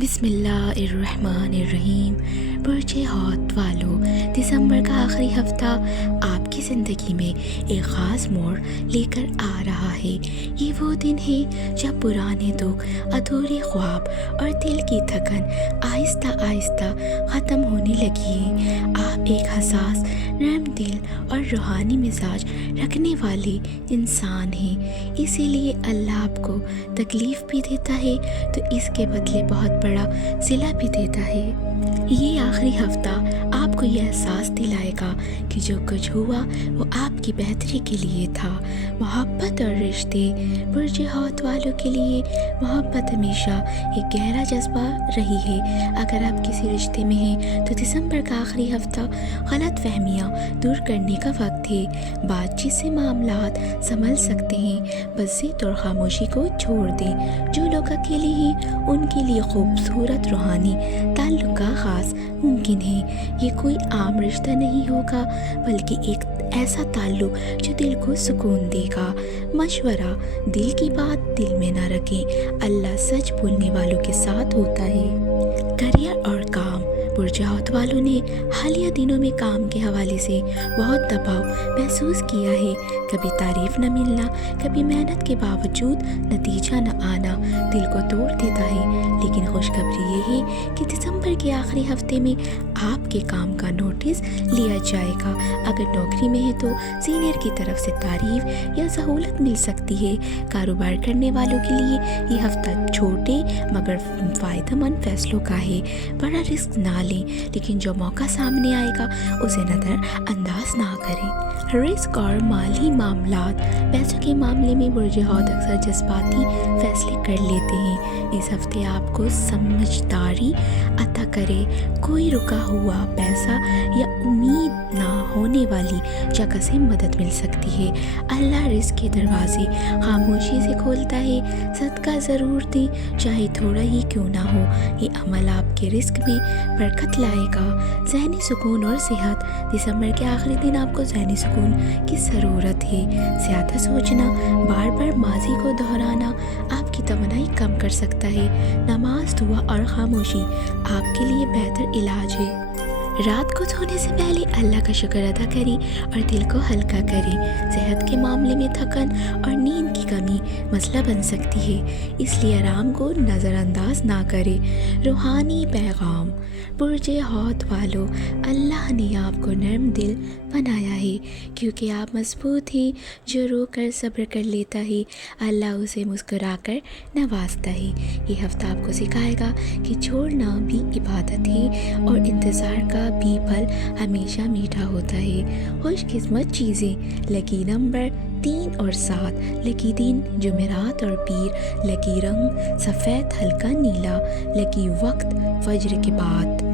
بسم اللہ الرحمن الرحیم۔ برج حوت والو، دسمبر کا آخری ہفتہ آپ کی زندگی میں ایک خاص موڑ لے کر آ رہا ہے۔ یہ وہ دن ہے جب پرانے دکھ، ادھورے خواب اور دل کی تھکن آہستہ آہستہ ختم ہونے لگی ہے۔ آپ ایک حساس، نرم دل اور روحانی مزاج رکھنے والے انسان ہیں، اسی لیے اللہ آپ کو تکلیف بھی دیتا ہے تو اس کے بدلے بہت بڑا صلہ بھی دیتا ہے۔ یہ آخری ہفتہ آپ کو یہ احساس دلائے گا کہ جو کچھ ہوا وہ آپ کی بہتری کے لیے تھا۔ محبت اور رشتے، برج حوت والوں کے لیے محبت ہمیشہ ایک گہرا جذبہ رہی ہے۔ اگر آپ کسی رشتے میں ہیں تو دسمبر کا آخری ہفتہ غلط فہمیاں دور کرنے کا وقت ہے۔ بات چیت سے معاملات سنبھل سکتے ہیں، بس ضد اور خاموشی کو چھوڑ دیں۔ جو لوگ اکیلے ہیں ان کے لیے خوبصورت روحانی تعلق کا آغاز ممکن ہے۔ یہ کوئی عام رشتہ نہیں ہوگا بلکہ ایک ایسا تعلق جو دل کو سکون دے گا۔ مشورہ: دل کی بات دل میں نہ رکھیں، اللہ سچ بولنے والوں کے ساتھ ہوتا ہے۔ کیریئر اور کام: برج حوت والوں نے حالیہ دنوں میں کام کے حوالے سے بہت دباؤ محسوس کیا ہے۔ کبھی تعریف نہ ملنا، کبھی محنت کے باوجود نتیجہ نہ آنا دل کو توڑ دیتا ہے۔ لیکن خوشخبری یہ ہے کہ دسمبر کے آخری ہفتے میں آپ کے کام کا نوٹس لیا جائے گا۔ اگر نوکری میں ہے تو سینئر کی طرف سے تعریف یا سہولت مل سکتی ہے۔ کاروبار کرنے والوں کے لیے یہ ہفتہ چھوٹے مگر فائدہ مند فیصلوں کا ہے۔ بڑا رسک نہ لیں، لیکن جو موقع سامنے آئے گا اسے نظر انداز نہ کریں۔ رزق اور مالی معاملات: پیسوں کے معاملے میں برج حوت اکثر جذباتی فیصلے کر لیتے ہیں۔ اس ہفتے آپ کو سمجھداری عطا کرے کوئی رکا ہوا پیسہ یا امید نہ ہونے والی جگہ سے مدد مل سکتی ہے۔ اللہ رزق کے دروازے خاموشی سے کھولتا ہے۔ صدقہ ضرور دیں، چاہے تھوڑا ہی کیوں نہ ہو۔ یہ عمل آپ کے رزق میں برکت لائے گا۔ ذہنی سکون اور صحت: دسمبر کے آخری دن آپ کو ذہنی سکون کی ضرورت ہے۔ زیادہ سوچنا، بار بار ماضی کو دہرانا آپ کی توانائی کم کر سکتا ہے۔ نماز، دعا اور خاموشی آپ کے لیے بہتر علاج ہے۔ رات کو سونے سے پہلے اللہ کا شکر ادا کریں اور دل کو ہلکا کریں۔ صحت کے معاملے میں تھکن اور نیند کی کمی مسئلہ بن سکتی ہے، اس لیے آرام کو نظر انداز نہ کریں۔ روحانی پیغام: برج حوت والو، اللہ نے آپ کو نرم دل بنایا ہے کیونکہ آپ مضبوط ہیں۔ جو رو کر صبر کر لیتا ہے اللہ اسے مسکرا کر نوازتا ہے۔ یہ ہفتہ آپ کو سکھائے گا کہ چھوڑنا بھی عبادت ہے اور انتظار کا بھی پھل ہمیشہ میٹھا ہوتا ہے۔ خوش قسمت چیزیں: لکی نمبر 3 اور 7، لکی دن جمعرات اور پیر، لکی رنگ سفید ہلکا نیلا، لکی وقت فجر کے بعد۔